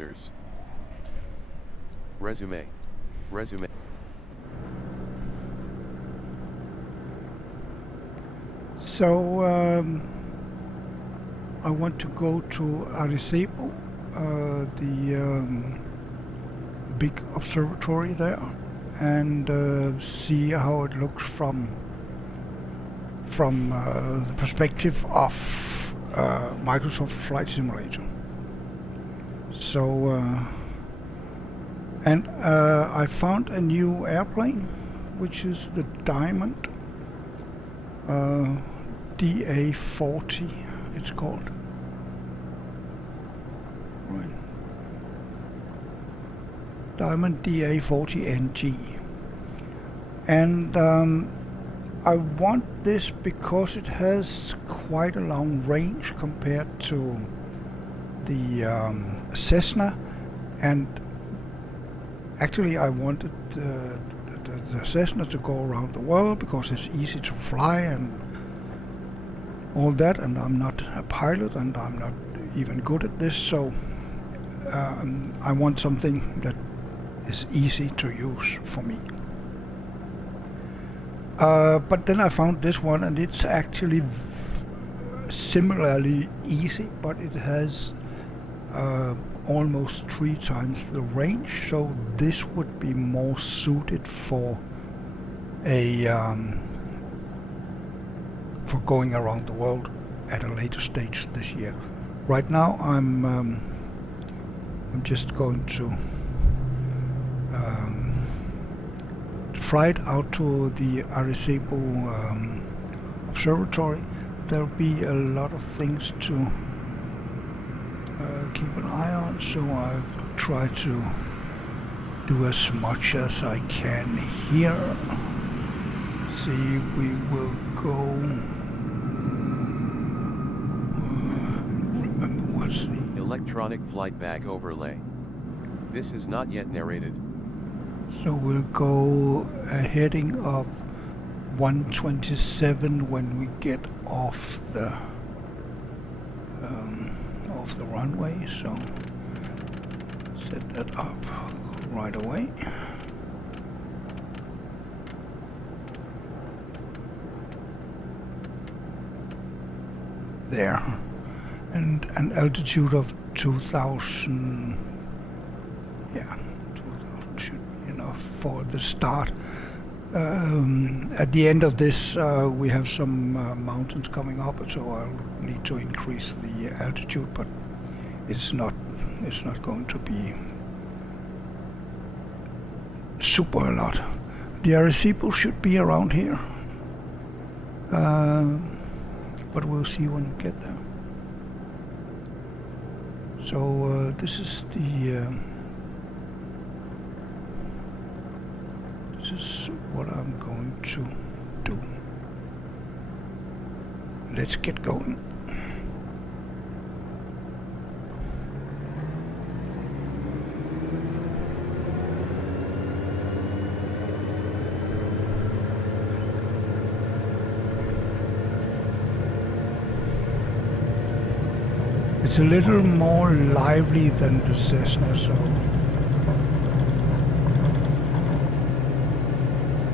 parameters. Resume. Resume. So I want to go to Aricebo, the big observatory there, and see how it looks from the perspective of Microsoft Flight Simulator. So and I found a new airplane, which is the Diamond DA40, it's called. Right. Diamond DA40NG. And I want this because it has quite a long range compared to the Cessna, and actually I wanted the Cessna to go around the world because it's easy to fly and all that, and I'm not a pilot and I'm not even good at this, so I want something that is easy to use for me. But then I found this one, and it's actually similarly easy, but it has almost 3 times the range, so this would be more suited for a for going around the world at a later stage this year. Right now I'm just going to fly it out to the Aricebo Observatory. There'll be a lot of things to keep an eye on, so I'll try to do as much as I can here. See, we will go. Remember what's the Electronic flight bag overlay. This is not yet narrated. So we'll go a heading of 127 when we get off the runway, so set that up right away. There, and an altitude of 2000, yeah, 2000 should be enough for the start. At the end of this we have some mountains coming up, so I'll need to increase the altitude, but it's not going to be super a lot. The Aricebo should be around here, but we'll see when we get there. So this is what I'm going to do. Let's get going. It's a little more lively than the Cessna, so.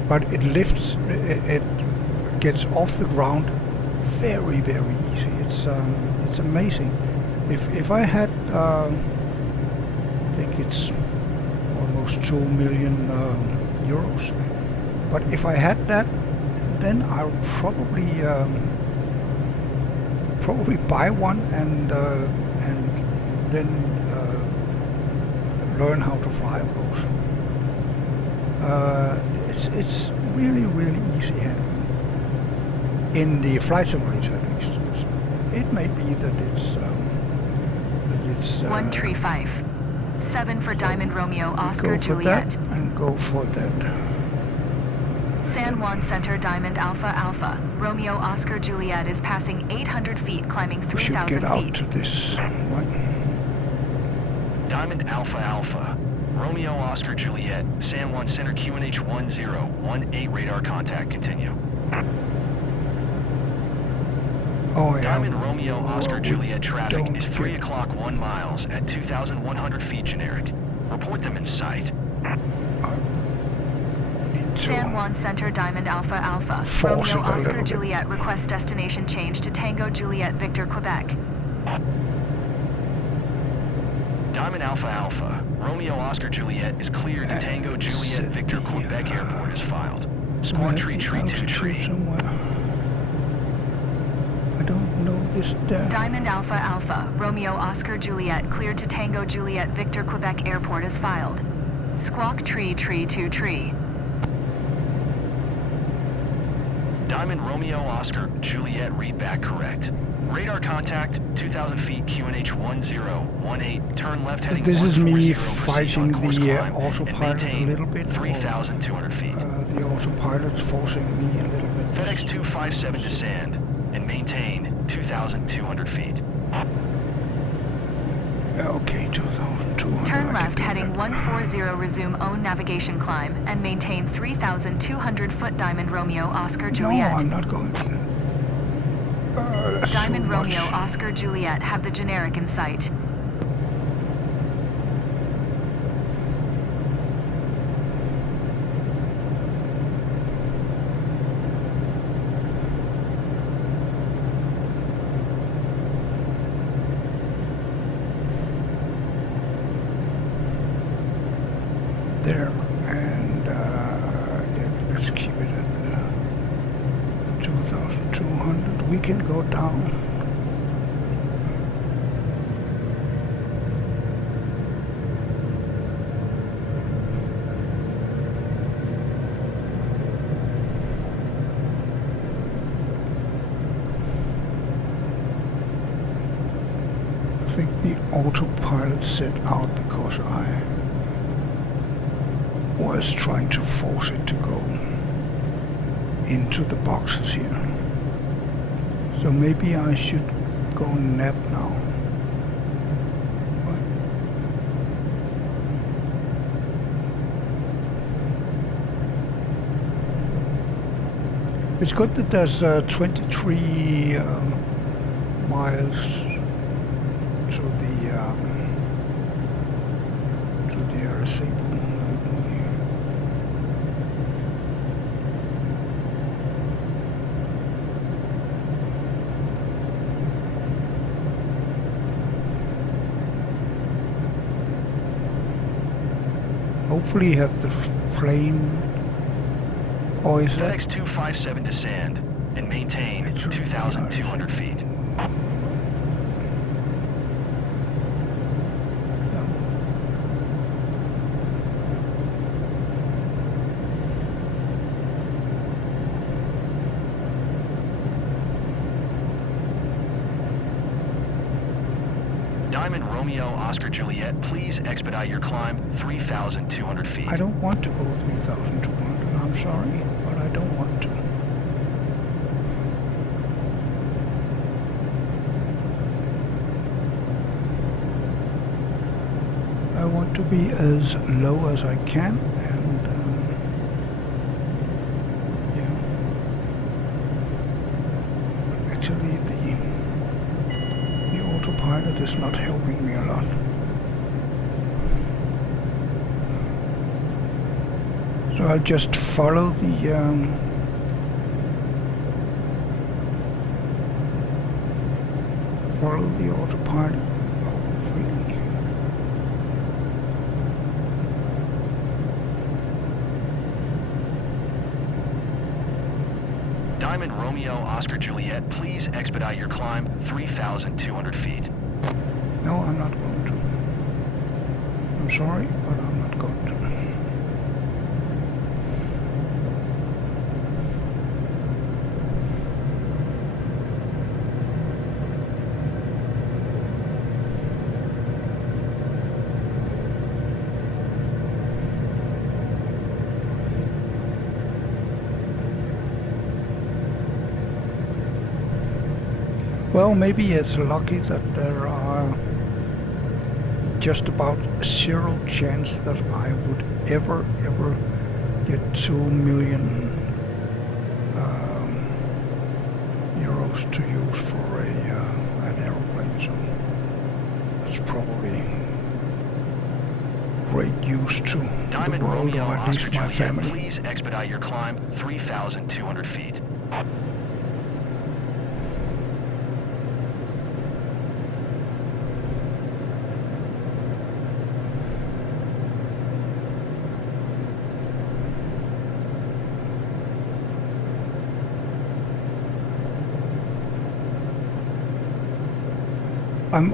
But it lifts, it gets off the ground very, very easy. It's amazing. If I had, I think it's almost 2 million euros. But if I had that, then I'll probably buy one and then learn how to fly, of course. It's really, really easy handling in the flight simulator, at least. So it may be that it's 135, 7 for Diamond Romeo Oscar go for Juliet. that and go for that. San Juan Center Diamond Alpha Alpha. Romeo Oscar Juliet is passing 800 feet, climbing We should 3,000 get out feet. to this one. Diamond Alpha Alpha. Romeo Oscar Juliet. San Juan Center QNH 1018 radar contact. Continue. Oh yeah. Diamond Romeo Oscar well, we Juliet traffic don't is 3 get- o'clock 1 miles at 2,100 feet generic. Report them in sight. Need to San Juan Center Diamond Alpha Alpha. force Romeo it a Oscar little bit. Juliet request destination change to Tango Juliet Victor Quebec. Diamond Alpha Alpha. Romeo Oscar Juliet is cleared to Tango Juliet set Victor the, Quebec Airport is filed. Squad tree tree two altitude tree. somewhere. I don't know this down. Diamond Alpha Alpha. Romeo Oscar Juliet cleared to Tango Juliet Victor Quebec Airport is filed. Squawk tree tree 2 tree. Diamond Romeo Oscar Juliet read back correct. Radar contact 2,000 feet QNH 1018. Turn left heading This is me 140. fighting Proceed on course the climb and autopilot a maintain little bit. 3,200 feet. The autopilot's forcing me a little bit. FedEx 257 descend and maintain 2,200 feet. Okay, 2,200. Turn I left can do heading that. 140 resume own navigation climb and maintain 3,200 foot Diamond Romeo Oscar Juliet. No, I'm not going to. That's Diamond too Romeo much. Oscar Juliet have the generic in sight. There, and yeah, let's keep it at 2,200. We can go down. I think the autopilot set out because I was trying to force it to go into the boxes here. So maybe I should go nap now. But it's good that there's 23 miles to the Aricebo. Hopefully you have the plane, or is that? FedEx 257 descend and maintain Actually, 2,200 feet. Diamond Romeo Oscar Juliet, please expedite your climb 3,200 feet. I don't want to go 3,200, I'm sorry, but I don't want to. I want to be as low as I can, and yeah. Actually, the autopilot is not helping me a lot. So I'll just follow the autopilot. Oh, really? Diamond Romeo Oscar Juliet, please expedite your climb 3,200 feet. No, I'm not going to. I'm sorry, but I'm not going to. Well, maybe it's lucky that there are just about zero chance that I would ever get 2 million euros used to use for an aeroplane, so that's probably great use to Diamond the world, Romeo or at least Oscar my Juliet, family. please expedite your climb 3,200 feet. I'm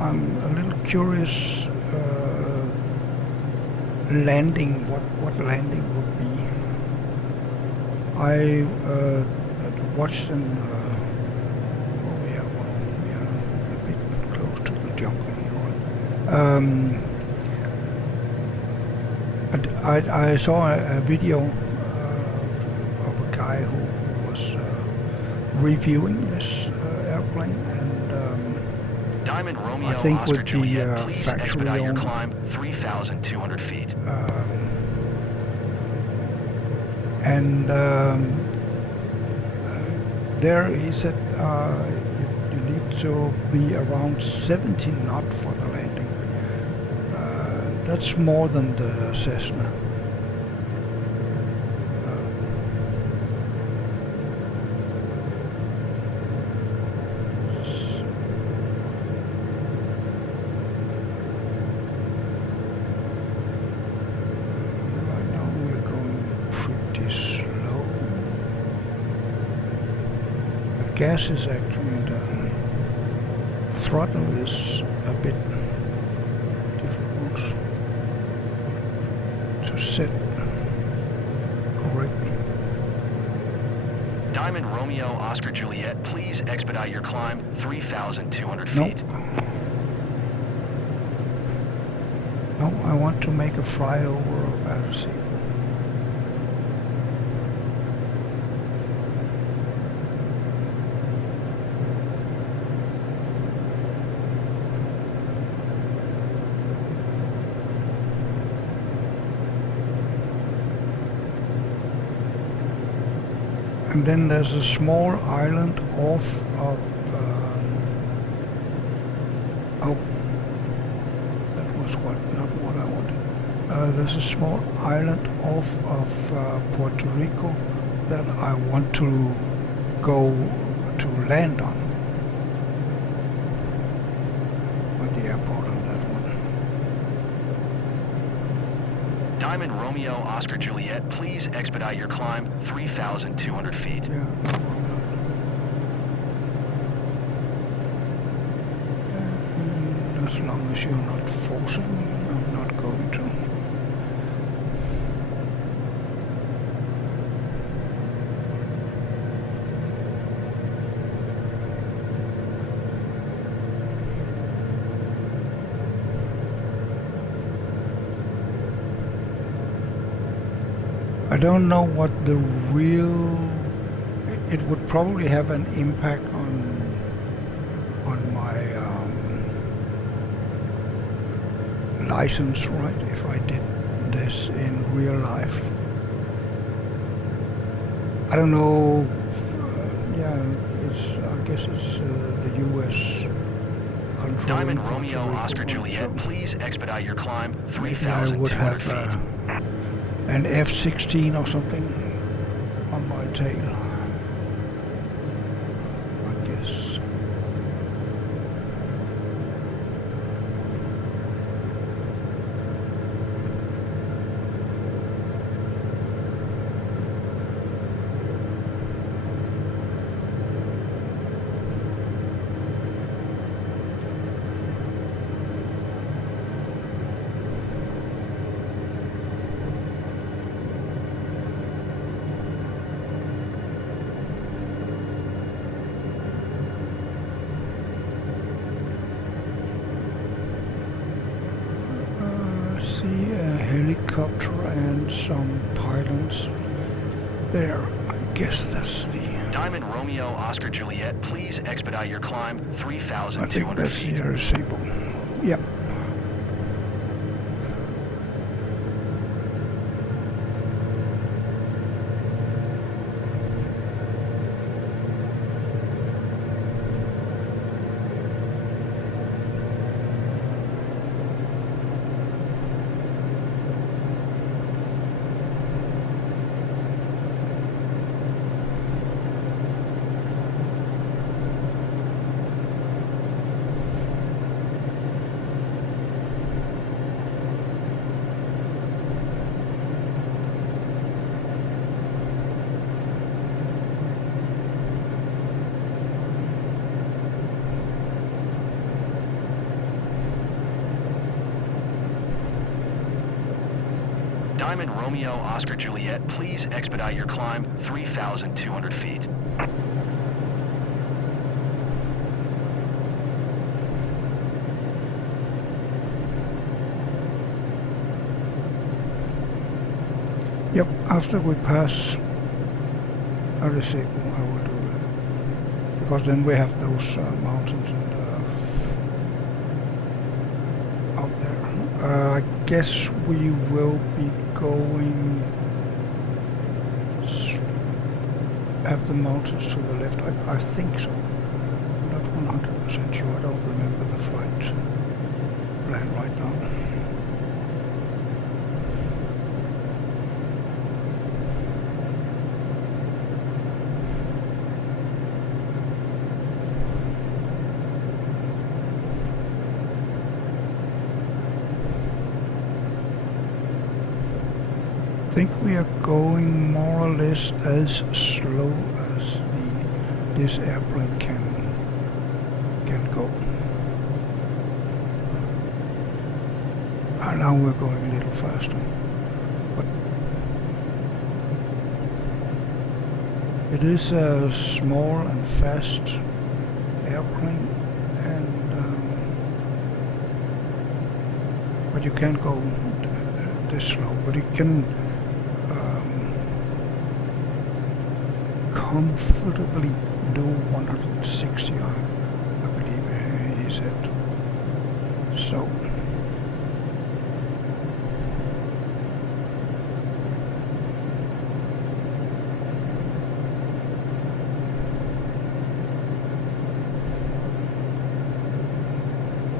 a little curious landing, what landing would be. I watched an oh yeah, well, we are a bit close to the jungle here. I saw a video of a guy who was reviewing this airplane, and Diamond Romeo I think Oscar with the Juliet, please factory expedite your owned climb 3,200 feet. There he said you need to be around 70 knot for the landing. That's more than the Cessna. Right now we're going pretty slow. The gas is actually down. Throttle is a bit difficult to set correctly. Diamond Romeo Oscar Juliet, please expedite your climb 3,200 Nope. feet. No, I want to make a flyover of Aricebo. And then there's a small island off of oh, that was not what I wanted. There's a small island off of Puerto Rico that I want to go to land on. At the airport on that one. Diamond Romeo Oscar Juliet, please expedite your climb 3,200 feet. Yeah, no problem. And as long as you're not forcing me, I'm not going to. I don't know what the real. It would probably have an impact on my license, right? If I did this in real life. I don't know. Yeah, I guess it's the U.S. controlling Diamond Puerto Romeo Rico Oscar one, Juliet, so please expedite your climb maybe I would 3,200 have feet. an F-16 or something on my tail. I guess. See a helicopter and some pylons there. I guess that's the. Diamond Romeo Oscar Juliet, please expedite your climb I think 3,200 that's the feet. Aricebo. Yep. Diamond Romeo Oscar Juliet, please expedite your climb 3,200 feet. Yep, after we pass Aricebo, I will do that. Because then we have those mountains out there. I guess we will be going... have the mountains to the left. I think so. I'm not 100% sure. I don't remember the flight plan right now. I think we are going more or less as slow as this airplane can go. And now we're going a little faster. But it is a small and fast airplane, and but you can't go this slow. But you can comfortably do 160, I believe he said. So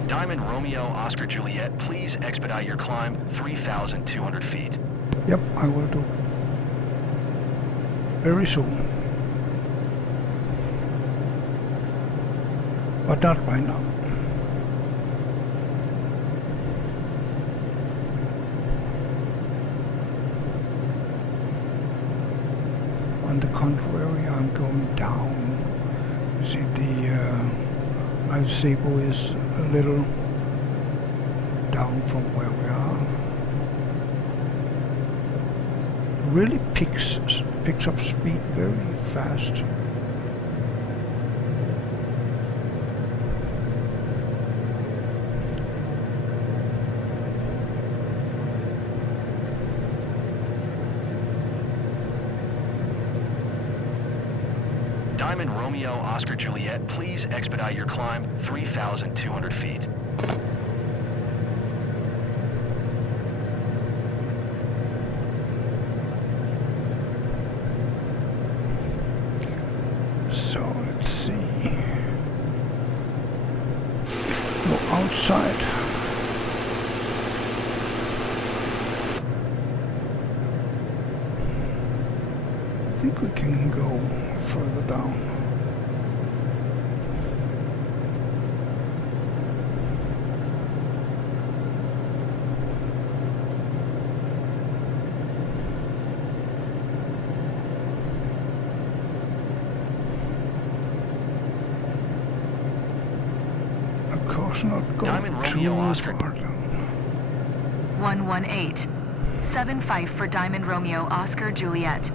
Diamond Romeo Oscar Juliet, please expedite your climb 3,200 feet. yep, I will do. Very soon. But not right now. On the contrary, I'm going down. You see, the Aricebo is a little down from where we are. Really picks up speed very fast. Diamond Romeo Oscar Juliet, please expedite your climb 3,200 feet. So let's see. Go outside. I think we can go further down. Of course not go Diamond too Romeo far Oscar. down. 118. 75 for Diamond Romeo Oscar Juliet.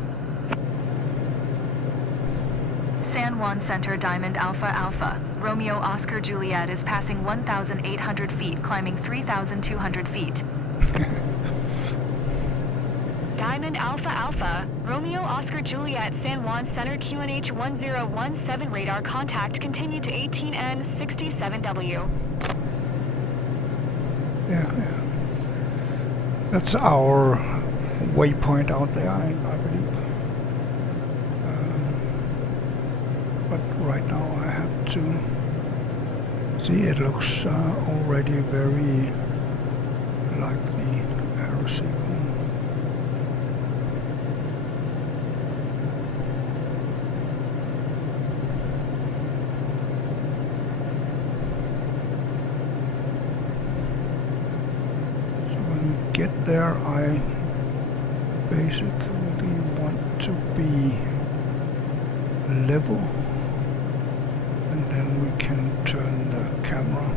San Juan Center Diamond Alpha Alpha. Romeo Oscar Juliet is passing 1,800 feet, climbing 3,200 feet. Diamond Alpha Alpha. Romeo Oscar Juliet San Juan Center QNH 1017 radar contact. Continue to 18N 67W. Yeah. That's our waypoint out there, I believe. But right now I have to see, it looks already very like the Aricebo. Get there, I basically want to be level, and then we can turn the camera.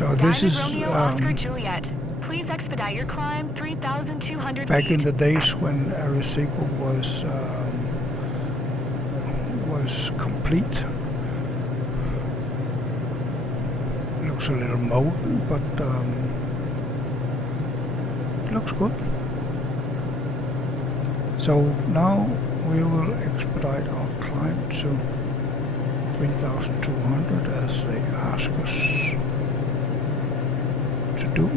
So this is Romeo Oscar Juliet. Please expedite your climb 3,200 back feet. in the days when Aricebo was complete. Looks a little molten, but it looks good. So now we will expedite our climb to 3,200 as they ask us to do.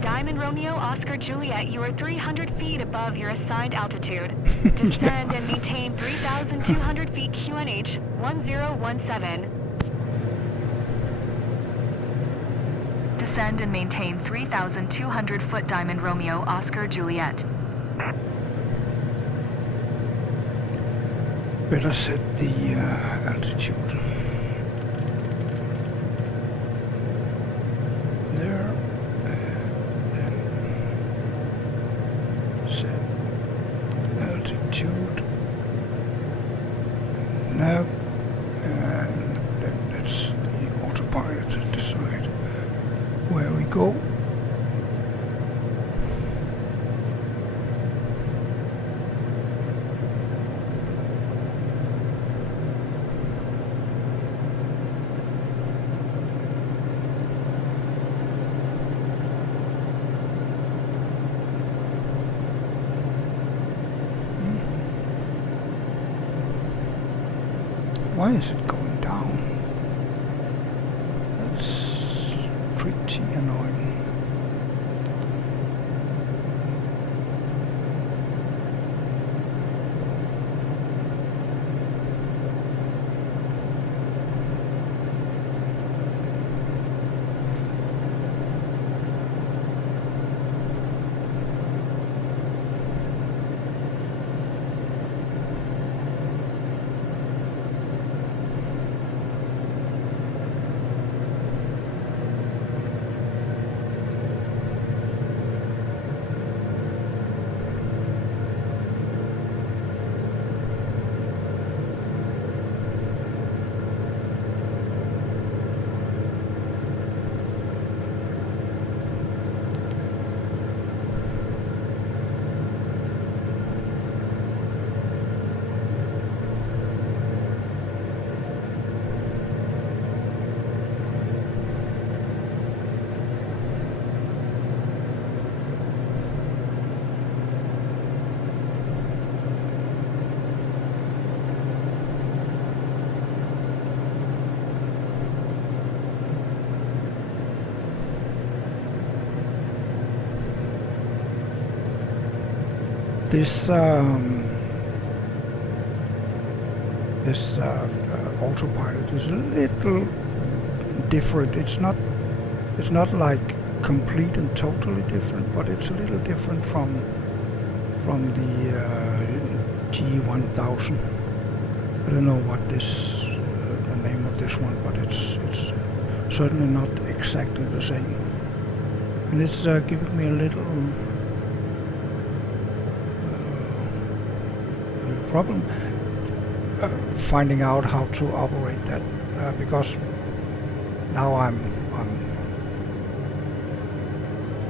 Diamond Romeo Oscar Juliet, you are 300 feet above your assigned altitude. Descend and maintain 3,200 feet QNH 1017. Descend and maintain 3,200 foot Diamond Romeo Oscar Juliet. Better set the altitude. There, then set altitude. Nav, and then that's the autopilot to decide where we go. Why is it going down? That's pretty annoying. This autopilot is a little different. It's not like complete and totally different, but it's a little different from the G1000. I don't know what this the name of this one, but it's certainly not exactly the same, and it's giving me a little problem finding out how to operate that because now I'm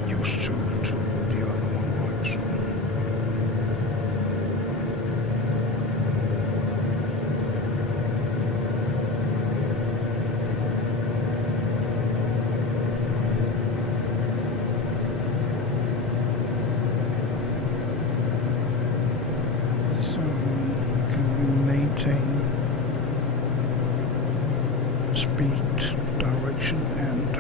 used to the other one, right? So speed, direction, and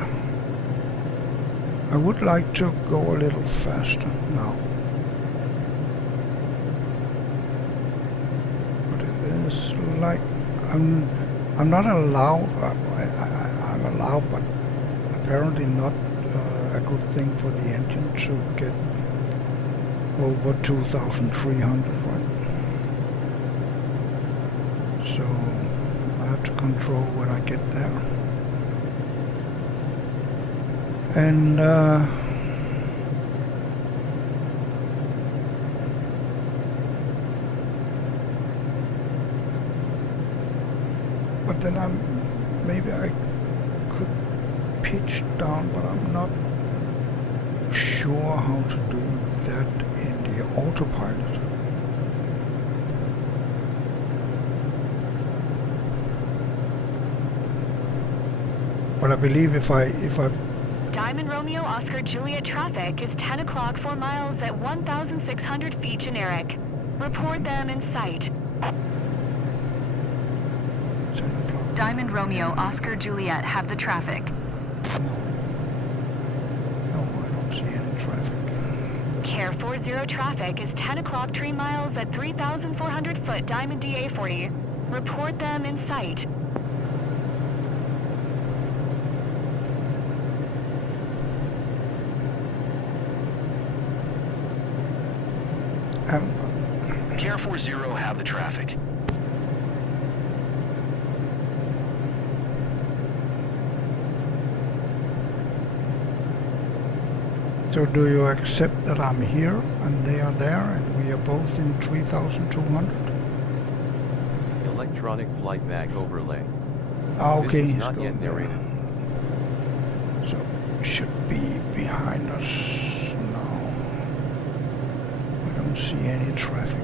I would like to go a little faster now, but it is like I'm not allowed. I'm allowed, but apparently not a good thing for the engine to get over 2,300, right? So I have to control when I get there. And but then maybe I could pitch down, but I'm not sure how to do that in the autopilot. But I believe if I Diamond Romeo Oscar Juliet traffic is 10 o'clock 4 miles at 1,600 feet generic. Report them in sight. Diamond Romeo Oscar Juliet have the traffic. No, I don't see any traffic. Care 40 traffic is 10 o'clock 3 miles at 3,400 foot Diamond DA40. Report them in sight. Care 40 have the traffic. So do you accept that I'm here and they are there and we are both in 3,200? Electronic flight bag overlay. Okay, This is he's not going yet narrated. there. So should be behind us now. We don't see any traffic.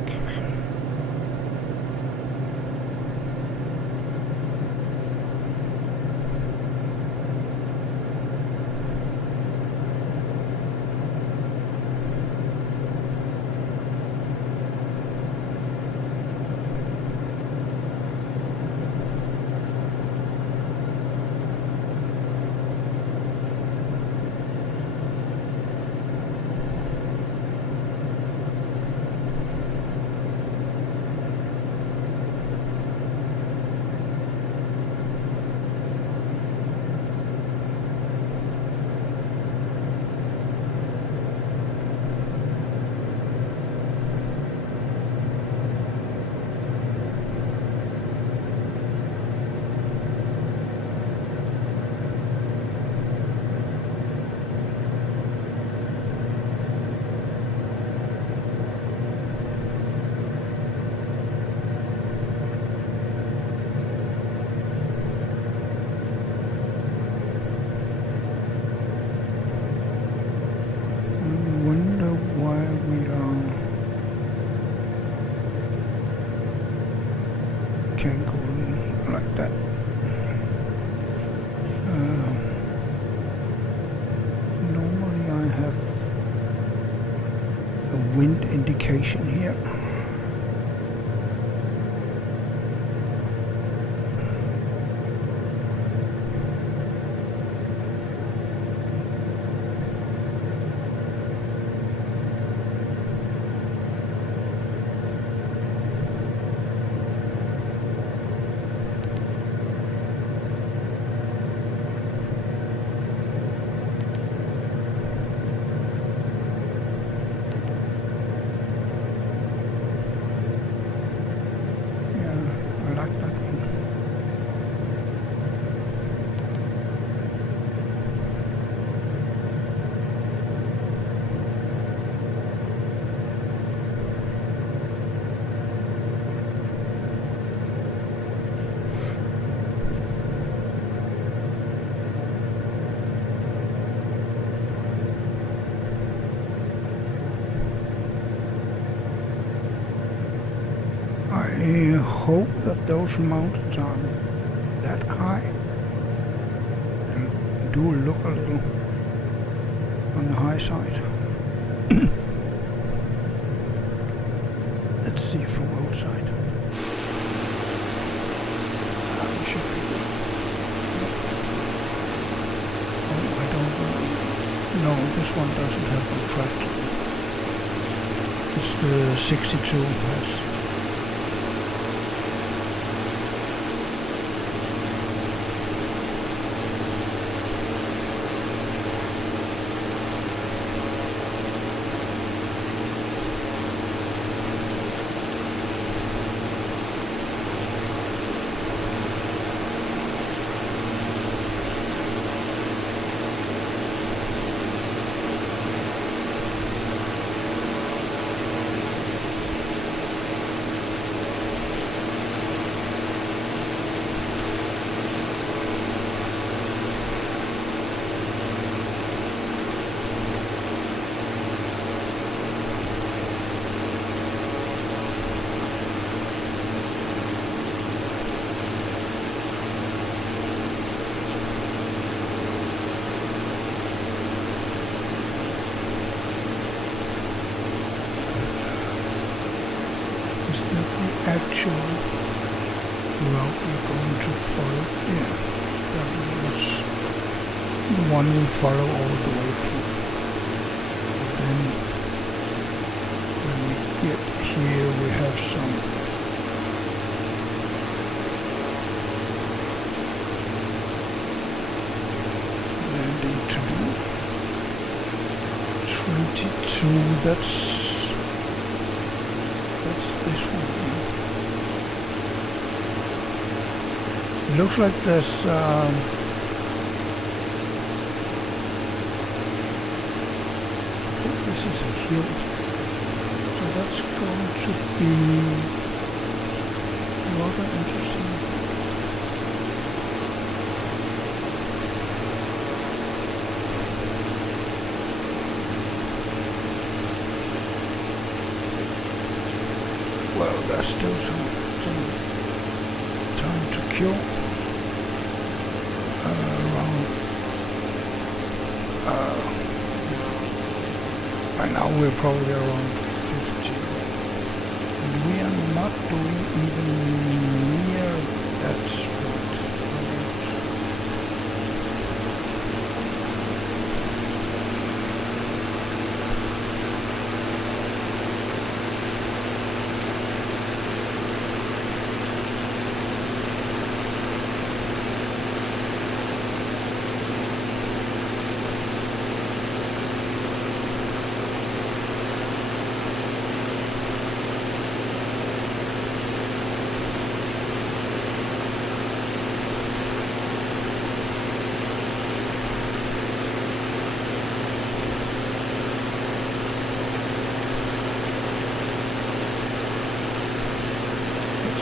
Can't go in like that. Normally I have a wind indication here. I hope that those mountains aren't that high and do look a little on the high side. Let's see from outside. We should be good. Oh, I don't know. No, this one doesn't have a track. It's the 62 has. Actual route we're going to follow. Yeah, that was the one we follow all the way through. Then when we get here we have some landing to do. 22, that's this one. It looks like there's I think this is a hill, so that's going to be rather interesting. Well, there's still some time to kill. By now we're probably around 50. And we are not doing even near that spot.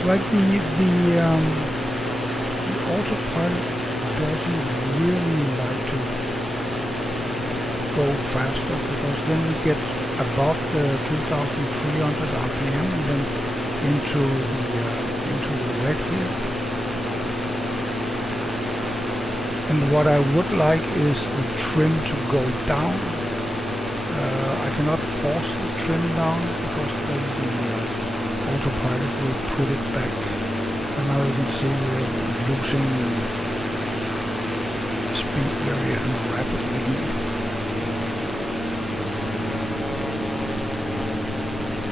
Like the autopilot doesn't really like to go faster, because then we get above the 2,300 RPM and then into the red here. And what I would like is the trim to go down. I cannot force the trim down because then the autopilot will put it back, and now you can see we're losing speed very rapidly here.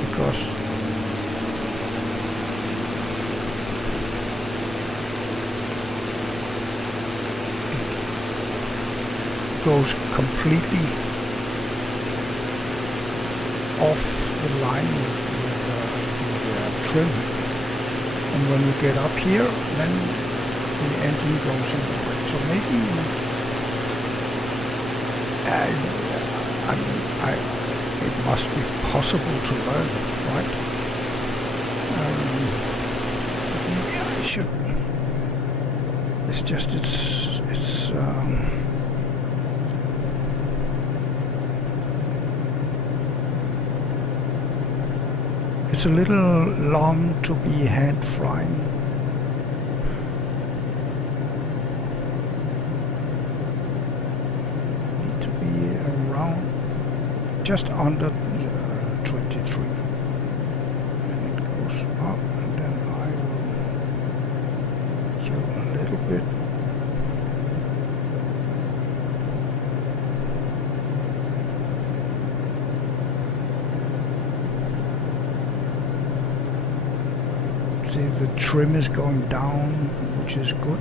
Because it goes completely off the line with trim, and when we get up here then the engine goes in the way. So maybe it must be possible to learn, right? Maybe I should. It's just it's it's a little long to be hand flying. Need to be around just under 23. And it goes up, and then I will show a little bit. See, the trim is going down, which is good.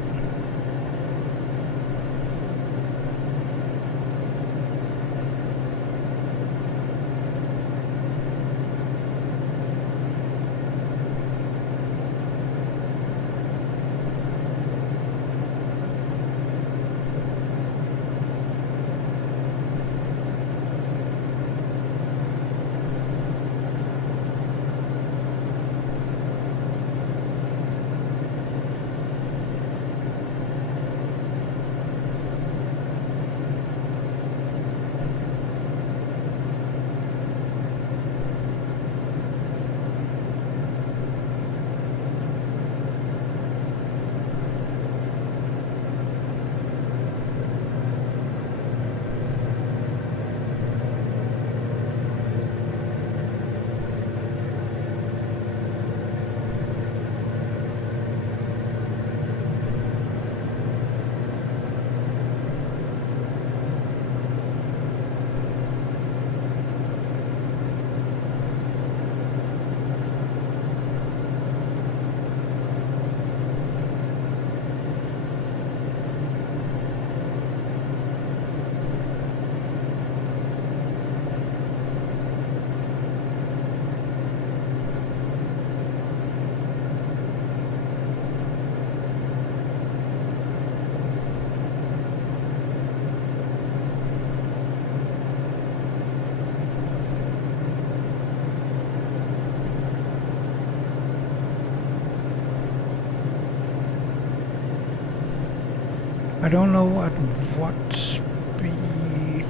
I don't know at what speed.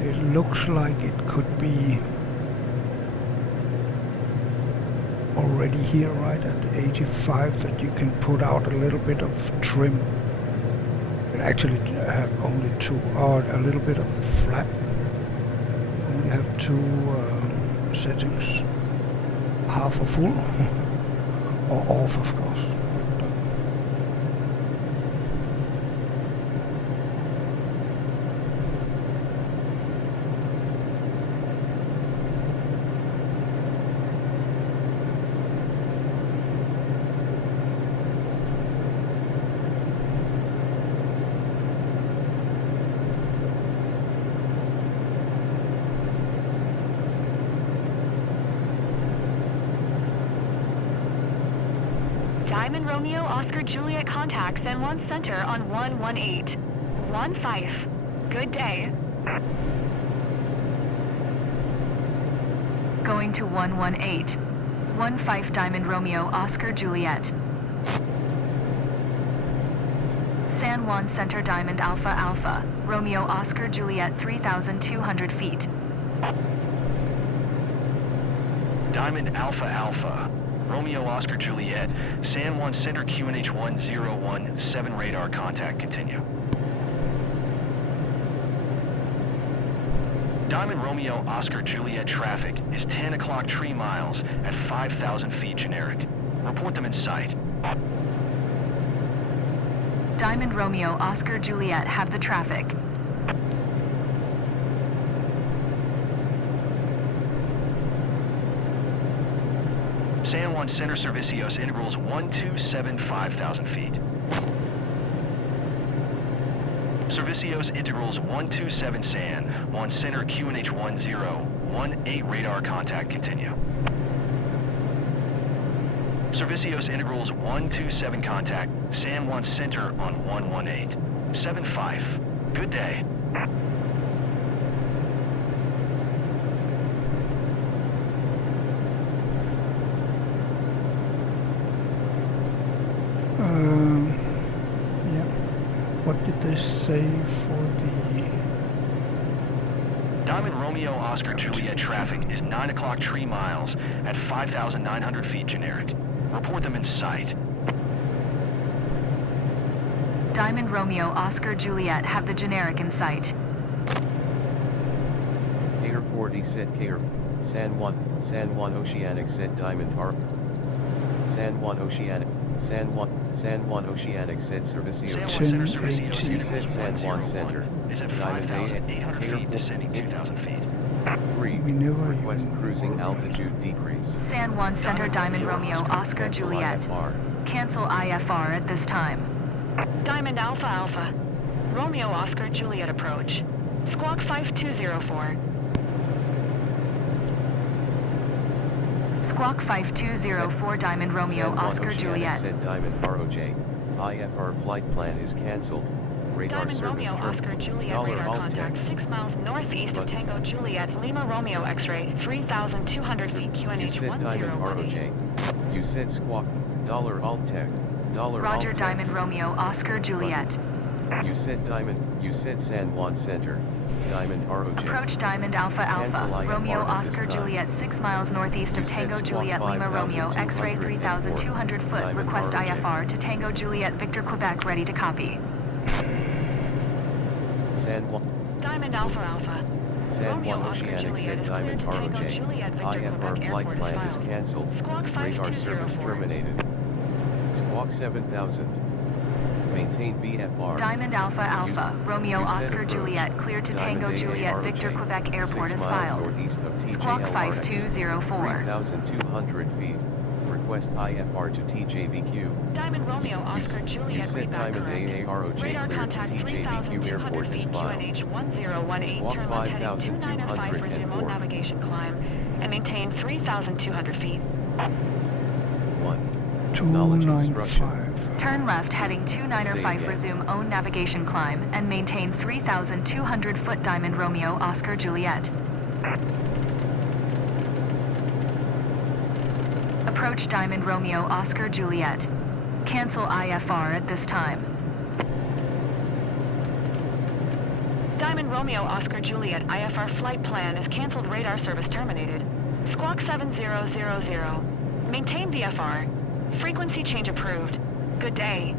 It looks like it could be already here right at 85 that you can put out a little bit of trim. It actually have only two, or a little bit of flap. You only have two settings. Half or full, or off of course. Diamond Romeo Oscar Juliet contact San Juan Center on 118. 15. Good day. Going to 118. 15 Diamond Romeo Oscar Juliet. San Juan Center Diamond Alpha Alpha. Romeo Oscar Juliet 3,200 feet. Diamond Alpha Alpha. Romeo Oscar Juliet, San Juan Center QNH 1017 radar contact continue. Diamond Romeo Oscar Juliet traffic is 10 o'clock 3 miles at 5,000 feet generic. Report them in sight. Diamond Romeo Oscar Juliet have the traffic. San Juan Center Servicios integrals 127 5,000 feet. Servicios integrals 127 San Juan Center QNH 1018 radar contact continue. Servicios integrals 127 contact San Juan Center on 118. 75. Good day. Yeah. What did they say for the Diamond Romeo Oscar Juliet traffic is 9 o'clock tree miles at 5,900 feet generic. Report them in sight. Diamond Romeo Oscar Juliet have the generic in sight. Air 40 set Air, San Juan Oceanic set Diamond R. San Juan Oceanic set Servicio. San Juan Center 1080. Servicio You said San Juan 0101 Center, is at Diamond 5,800 Air feet, descending 2,000 feet. 3, We never request even cruising were. altitude decrease. San Juan Center Diamond Romeo Oscar Cancel Juliet. IFR. Cancel IFR at this time. Diamond Alpha Alpha. Romeo Oscar Juliet approach. Squawk 5204. Squawk 5204 Diamond Romeo San Juan Oscar Oceanic Juliet. said Diamond ROJ. IFR flight plan is cancelled. Radar Diamond service Romeo Oscar Juliet Dollar radar alt contact text. 6 miles northeast of Button. Tango Juliet Lima Romeo X-ray 3,200 feet You QNH said Diamond 1018. ROJ. You said squawk. Dollar alt text. Dollar Roger alt Diamond text. Romeo Oscar Juliet. You said Diamond. You said San Juan Center. Diamond ROJ. Approach Diamond Alpha Cancel Alpha. IFR Romeo at this Oscar time. Juliet 6 miles northeast of You said Tango squawk Juliet Lima Romeo X-ray 5,204. 3,200 foot. Diamond Request ROJ. IFR to Tango Juliet Victor Quebec ready to copy. San Juan. Diamond Alpha Alpha. San Romeo Juan Oscar Oceanic Juliet said is Diamond cleared to Tango ROJ. Juliet Victor IFR Quebec flight Airport plan is filed. cancelled. Squawk Radar service 5204. terminated. Squawk 7000. Maintain VFR. Diamond Alpha Alpha. Romeo you said Oscar approach. Juliet cleared to Diamond Tango AA Juliet ROJ. Victor Quebec Airport 6 is miles filed. northeast of Squawk TJLRX. 5204. 3,200 feet. Request IFR to TJVQ. Diamond Romeo Oscar you Juliet said readback Diamond correct. AAROJ Radar cleared to contact TJVQ 3,200 airport is feet filed. QNH 1018 Squawk turn left heading 5,205 resume on navigation climb and maintain 3,200 feet. 1. Knowledge instruction. 295. Turn left heading 2905 Say again. resume own navigation climb and maintain 3,200 foot Diamond Romeo Oscar Juliet. Approach Diamond Romeo Oscar Juliet. Cancel IFR at this time. Diamond Romeo Oscar Juliet IFR flight plan is canceled. Radar service terminated. Squawk 7000. Maintain VFR. Frequency change approved. Good day.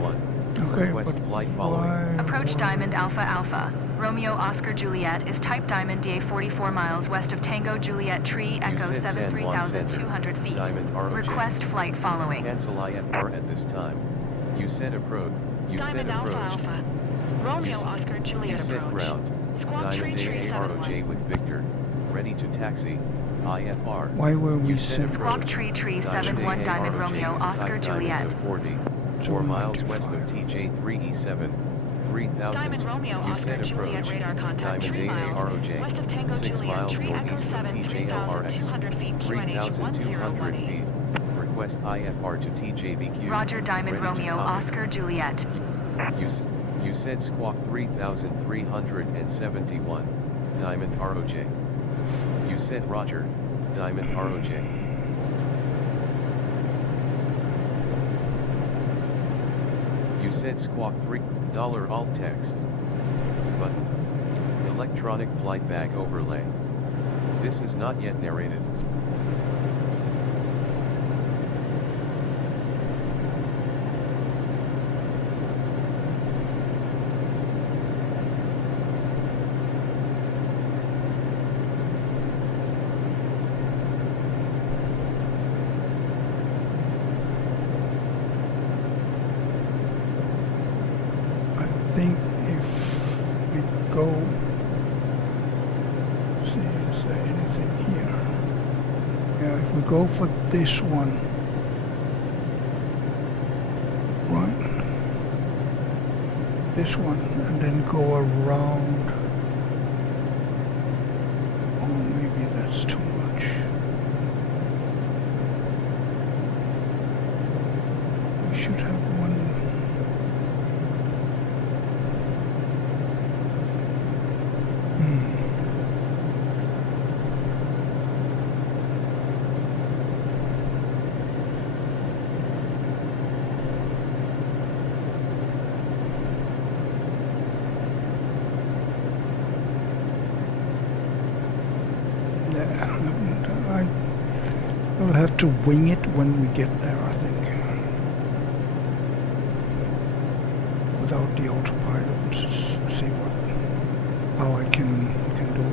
1. Okay, Request but flight following. why Approach were- Diamond Alpha Alpha. Romeo Oscar Juliet is type Diamond DA 44 miles west of Tango Juliet Tree Echo said San Juan Center. 73,200 feet. Diamond ROJ. Request flight following. Cancel IFR at this time. You said approach. You said Diamond Alpha approach. Alpha. Romeo You s- Oscar You Juliet said approach. ground. Squawk Diamond 3371. AAROJ with Victor. Ready to taxi. IFR. Why were we You said sent? Squawk approach. Tree Tree Diamond 71 Diamond AAROJ Romeo is Oscar type Juliet. Diamond of 40. 4 miles west of 295. TJ3E7. 3,000. Diamond Romeo You Oscar said Juliet approach. radar contact Diamond 3 miles AAROJ. west of Tango 6 Juliet miles Tree Echo northeast of 7 TJLRX. 3,200 feet QNH 3,200 feet. 1018. Request IFR to TJVQ. Roger Diamond Ready to Romeo copy. Oscar Juliet. You said squawk 3,371. Diamond ROJ. You said Roger. Diamond ROJ. You said squawk $3 alt text. Button. Electronic flight bag overlay. This is not yet narrated. I think if we go, see, is there anything here? Yeah, if we go for this one, right? This one, and then go around. Oh, maybe that's too much. We should have one. have to wing it when we get there, I think. Without the autopilot, and see how I can do it.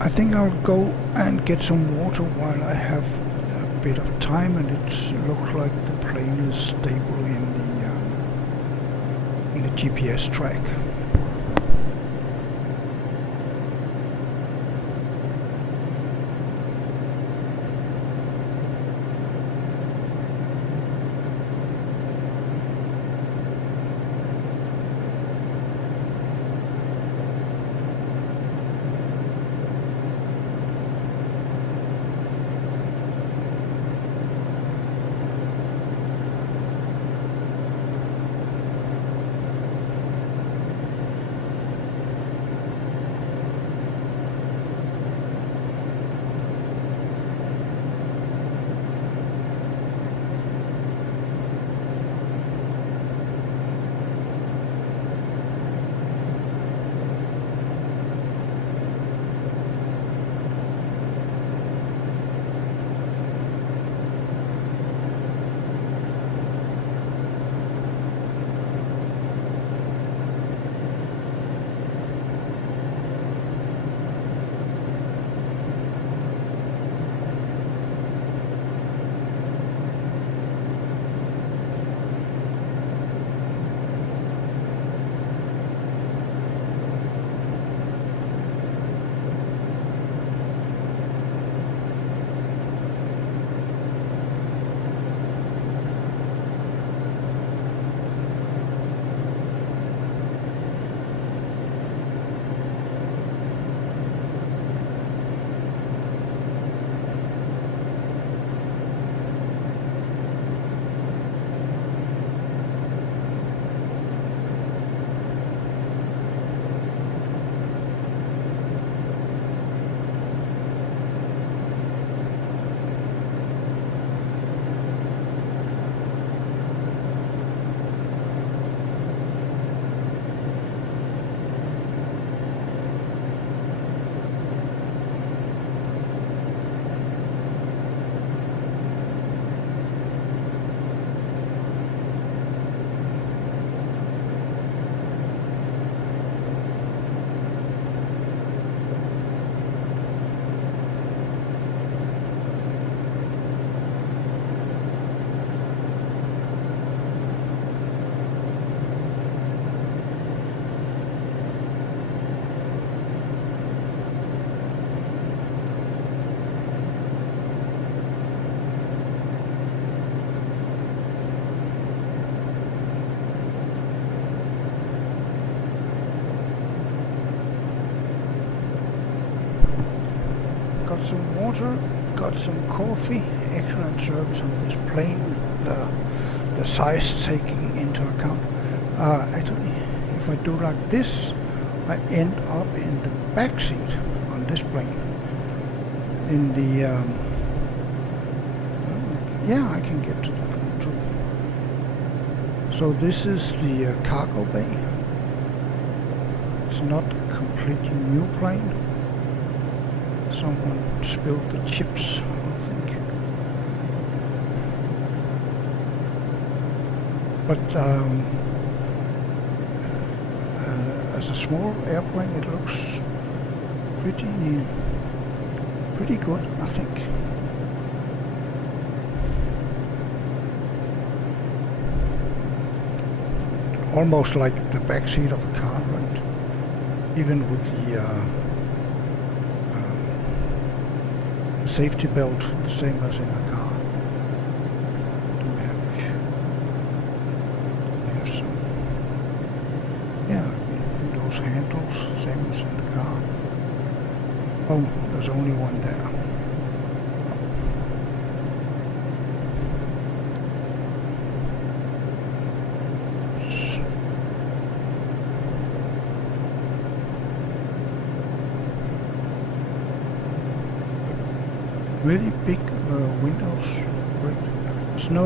I think I'll go and get some water while I have a bit of time, and it looks like the plane is stable in the GPS track. Got some water, got some coffee, excellent service on this plane, the size taking into account. Actually, if I do like this, I end up in the back seat on this plane. In the, yeah, I can get to that one too. So this is the cargo bay. It's not a completely new plane. Someone spilled the chips, I think. But as a small airplane, it looks pretty good, I think. almost like the back seat of a car, right? Even with the safety belt, the same as in a car. Do we have some? Yeah, those handles, same as in the car. Oh, there's only one there. Really big windows. Right? There's no,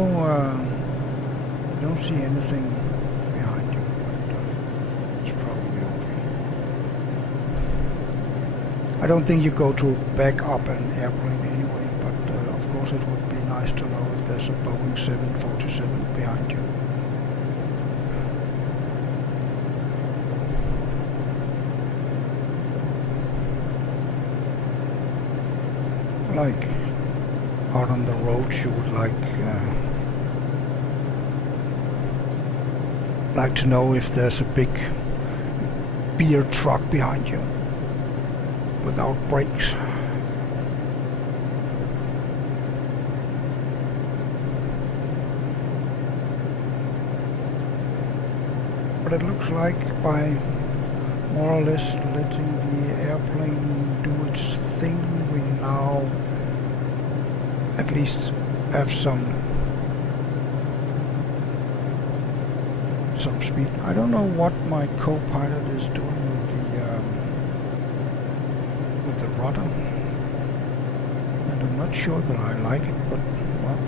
you don't see anything behind you, but it's probably okay. I don't think you go to back up an airplane anyway, but of course it would be nice to know if there's a Boeing 747 behind you. Like out on the roads, you would like to know if there's a big beer truck behind you without brakes. But it looks like by more or less letting the airplane do its thing, we now at least have some speed. I don't know what my co-pilot is doing with the rudder, and I'm not sure that I like it, but well.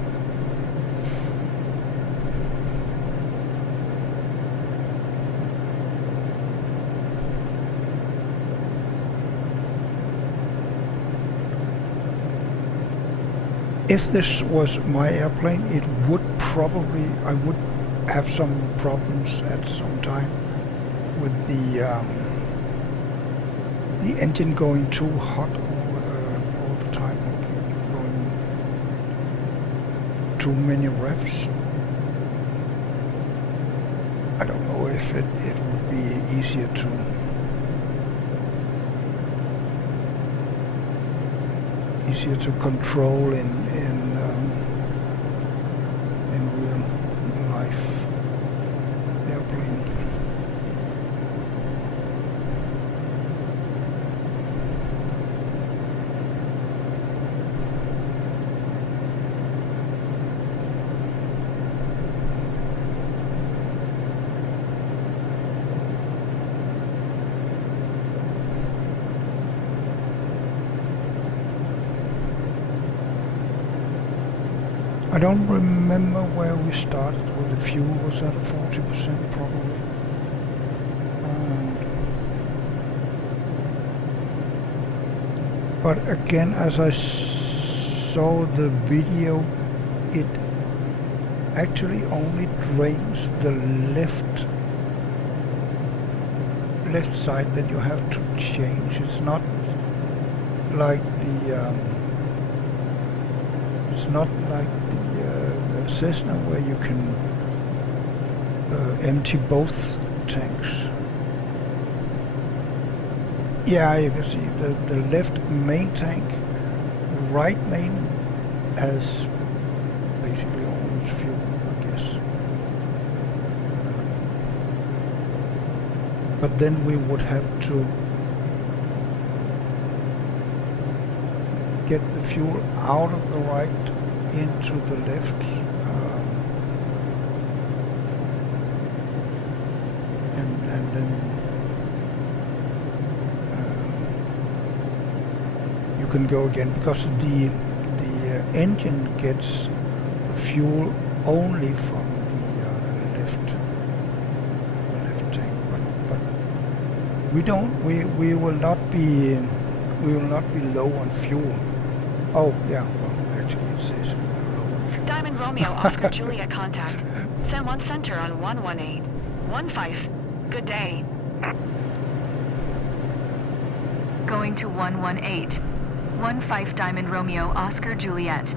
If this was my airplane, it would probably, I would have some problems at some time with the engine going too hot all the time, going too many revs. I don't know if it would be easier to control in real life airplane. I don't remember where we started with the fuel. Was that 40% probably? But again, as I saw the video, it actually only drains the left side that you have to change. It's not like the Cessna where you can empty both tanks. Yeah, you can see the left main tank, the right main has basically all its fuel, I guess. But then we would have to get the fuel out of the right into the left, and then you can go again, because the engine gets the fuel only from the left tank, but we will not be low on fuel. Oh yeah, well actually it says low on fuel. Diamond Romeo, Oscar Juliet contact. San Juan Center on 118. 15. Good day. Going to 118. 15 Diamond Romeo, Oscar Juliet.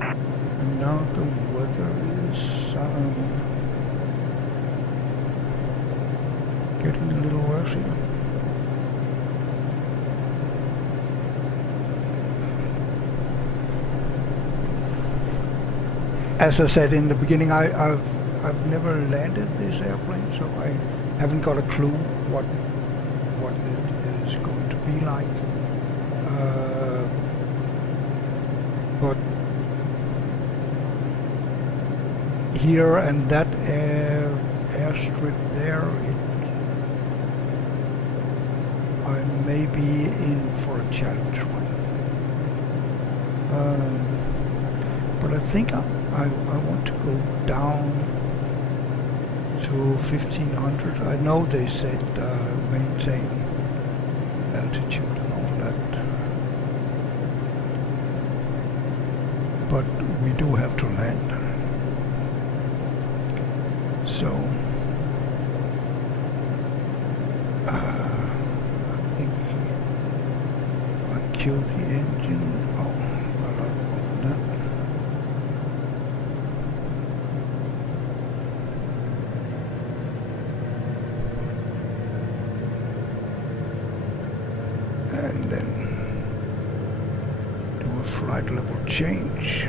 And now the weather is getting a little worse here. As I said in the beginning, I've never landed this airplane, so I haven't got a clue what it is going to be like. But here and that airstrip there, I may be in for a challenge one. But I think I want to go down to 1500. I know they said maintain altitude and all that, but we do have to land. So I think I killed the engine. Oh, I like that. And then do a flight level change.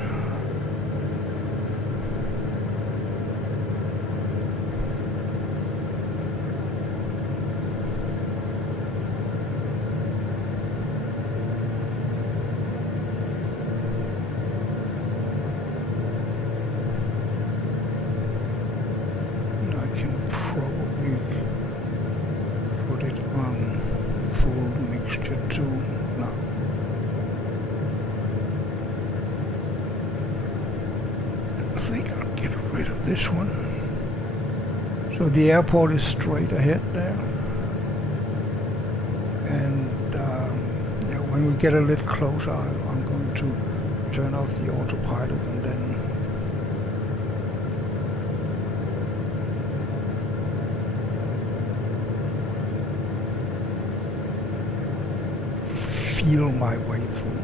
And I can probably put it on full mixture too now. I think I'll get rid of this one. So the airport is straight ahead there. And yeah, when we get a little closer, I'm going to turn off the autopilot and then feel my way through.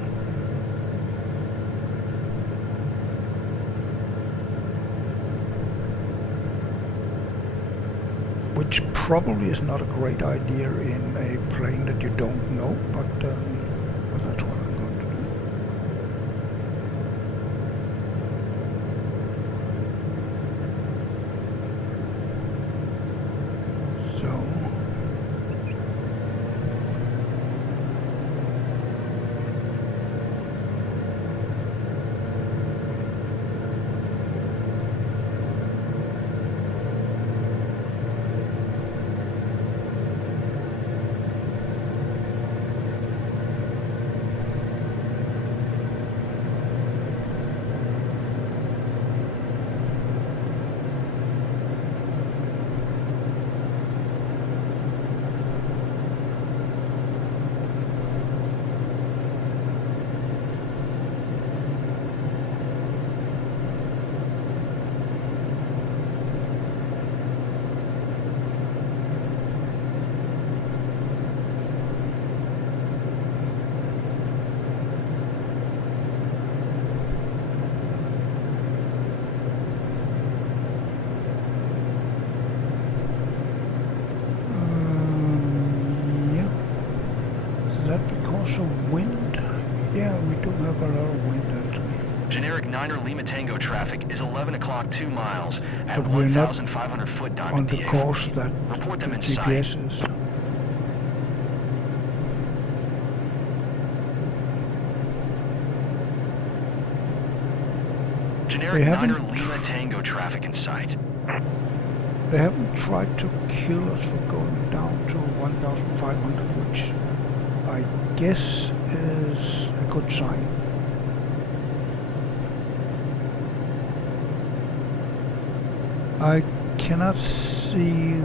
Which probably is not a great idea in a plane that you don't know, but that's what I'm going to do. So wind? Yeah, we do have a lot of wind actually. Generic 9er Lima Tango traffic is 11 o'clock 2 miles at But we're not 1,500 foot on diamond the DA. course that Report the them in sight. GPS is. Generic 9er Lima Tango traffic in sight. They haven't tried to kill us for going down to 1,500, which I guess is a good sign. I cannot see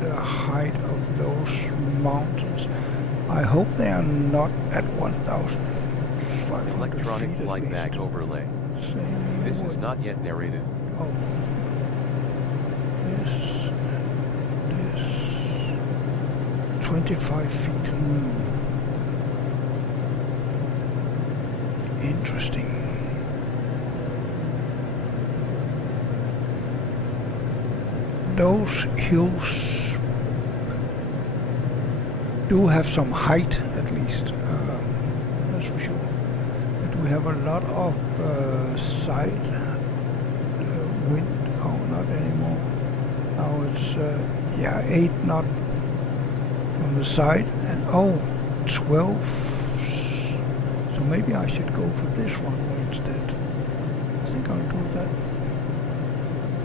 the height of those mountains. I hope they are not at 1,500 Electronic feet at flight least. bag overlay. This is not yet narrated. Oh. This 25 feet. Interesting. those hills do have some height, at least, that's for sure. But we have a lot of side wind. Oh, not anymore. Now it's yeah, 8 knot from the side, and 12. So maybe I should go for this one instead. I think I'll do that.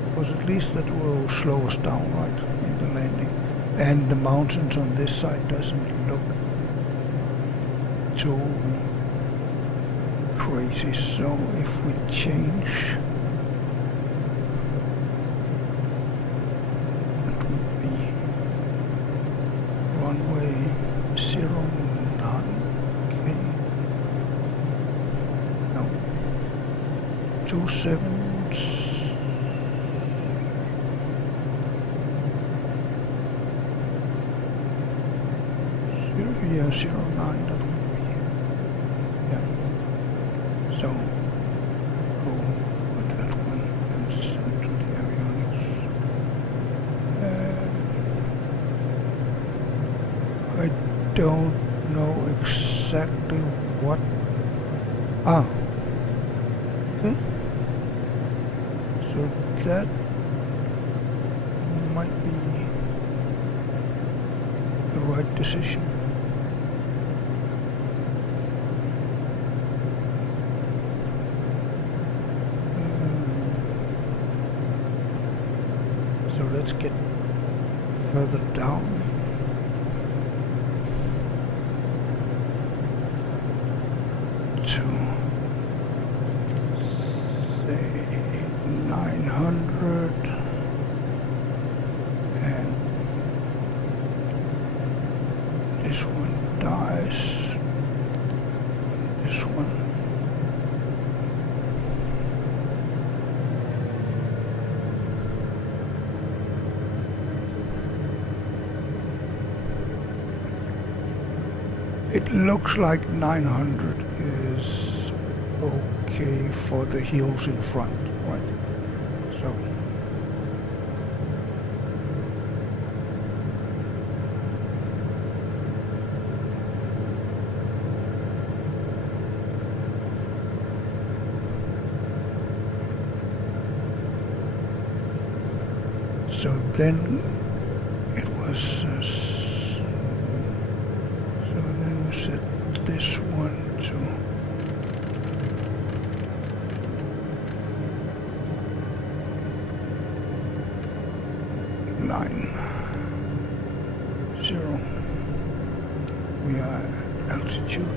Because at least that will slow us down right in the landing. And the mountains on this side doesn't look too crazy. So if we change, that would be runway 09. Okay. No. 27. Yeah, 09, that would be, yeah. So, go with that one and send to the avionics. I don't know exactly what, okay. So that might be the right decision. Let's get further down. To say 900, and this one dies. This one. It looks like 900 is okay for the hills in front, right? So then it was set this one to 90. We are at altitude.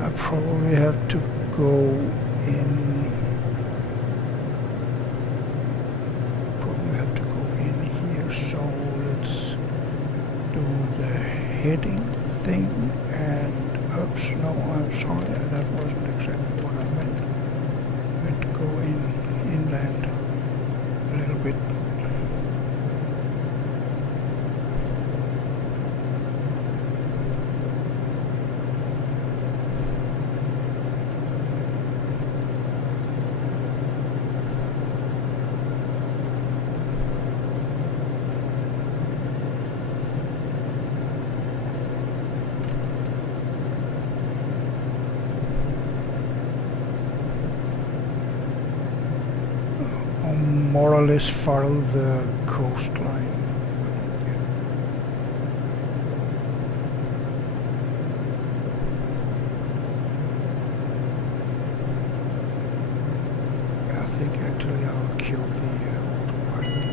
I probably have to go in. So let's do the heading thing and oops, no, I'm sorry, that wasn't exactly what I meant. I meant to go inland a little bit. More or less follow the coastline. I think actually I'll kill the autopilot.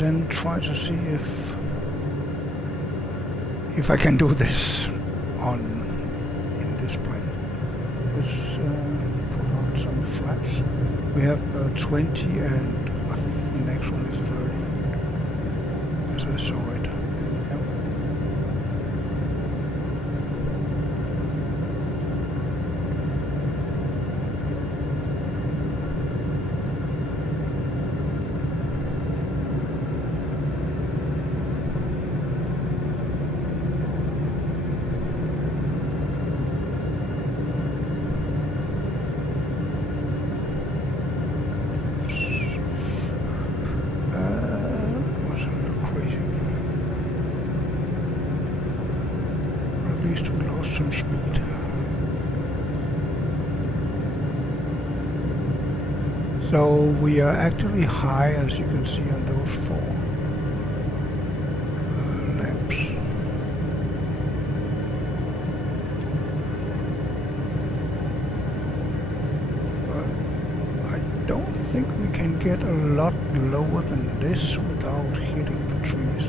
and then try to see if I can do this in this plane. Let's put on some flaps. We have 20 and I think the next one is 30 as I saw it. Yep. Some speed. So we are actually high, as you can see on those 4 lamps. But I don't think we can get a lot lower than this without hitting the trees.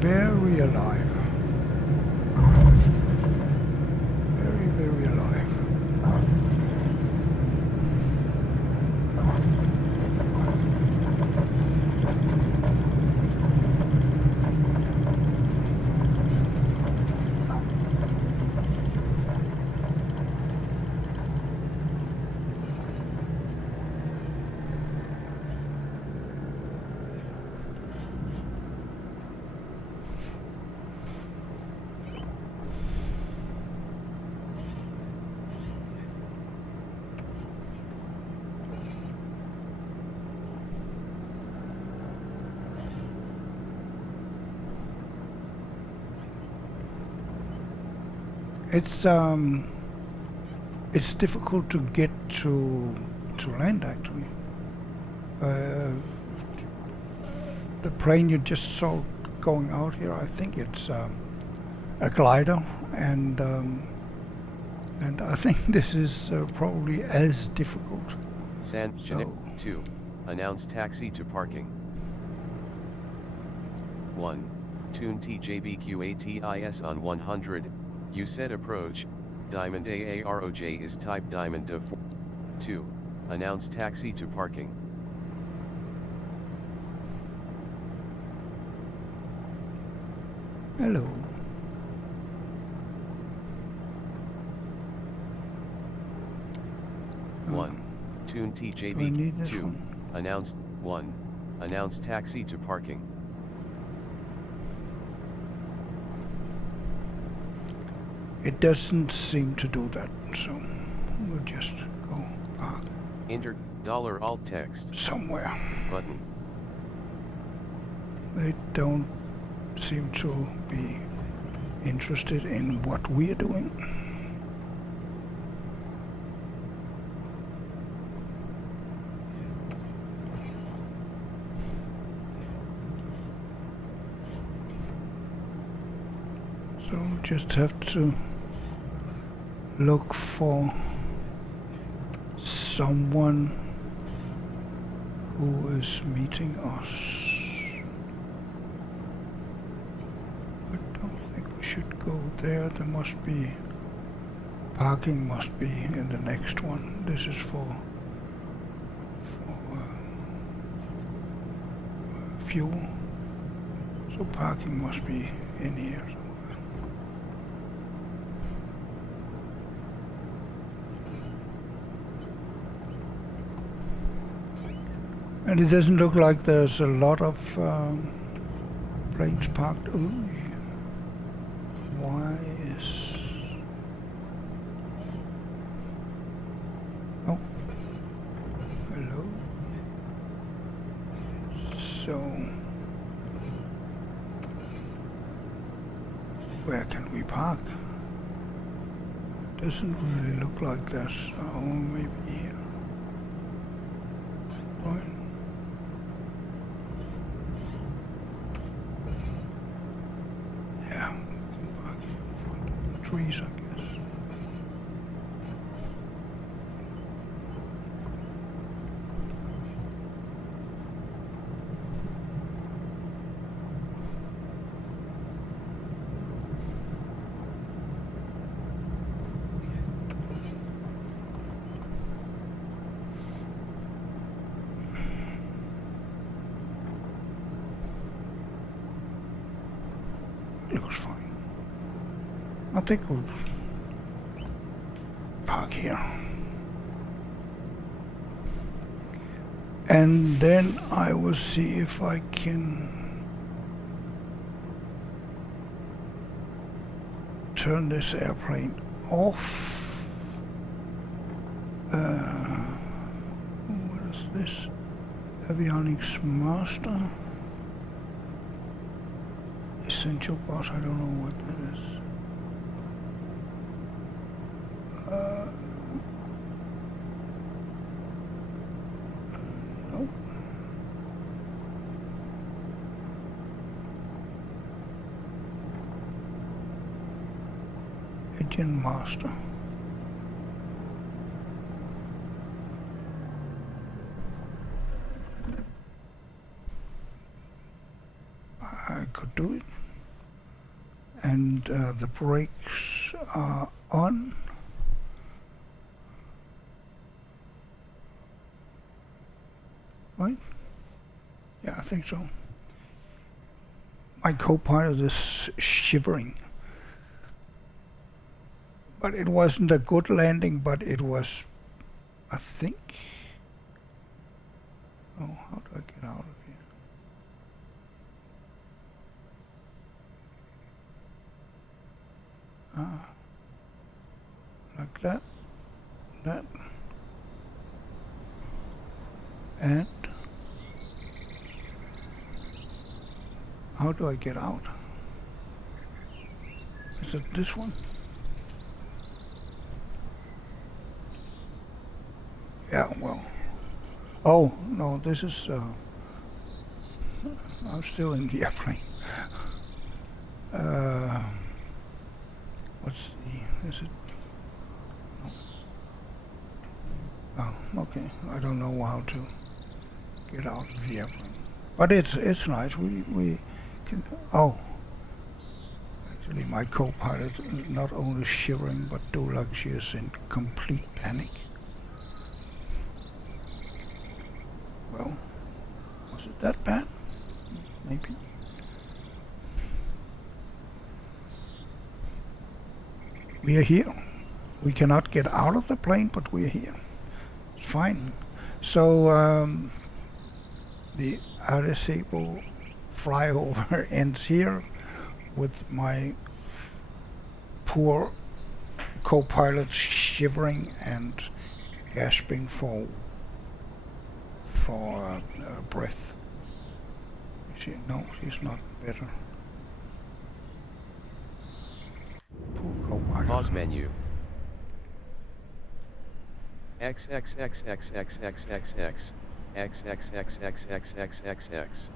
Very alive. Very, very alive. It's difficult to get to land actually. The plane you just saw going out here, I think it's a glider, and I think this is probably as difficult. San Janet 2. Announce taxi to parking. 1. Tune TJBQATIS on 100. You said approach. Diamond AAROJ is type Diamond of 2. Announce taxi to parking. Hello. One. Tune TJB 2. Announce 1. Announce taxi to parking. It doesn't seem to do that, so we'll just go park. Enter $alt text. Somewhere. Button. They don't seem to be interested in what we are doing. So just have to look for someone who is meeting us. I don't think we should go there. There must be parking, must be in the next one. This is for fuel. So parking must be in here. And it doesn't look like there's a lot of planes parked. Ooh. Why is... Oh. Hello. So... Where can we park? Doesn't really look like this. Oh, maybe here. Right. Yeah, we can park in front of the trees, I guess. Looks fine. I think we'll park here. And then I will see if I can turn this airplane off. What is this? Avionics Master. Essential bus, I don't know what that is. No. Engine Master. I could do it. And the brakes are on. Right? Yeah, I think so. My co-pilot is shivering. But it wasn't a good landing, but it was, I think. Oh, how do I get out of here? Like that, and how do I get out? Is it this one? Yeah, well, oh no, this is, I'm still in the airplane. What's the, is it? Oh, okay. I don't know how to get out of the airplane, but it's nice. We can. Oh, actually, my co-pilot not only shivering but do like she is in complete panic. Well, was it that bad? Maybe. We are here. We cannot get out of the plane, but we are here. It's fine. So the Aricebo flyover ends here with my poor co-pilot shivering and gasping for breath. No, she's not better. Poor co-pilot. Pause menu. XXXXXXXX XXXXXXXXX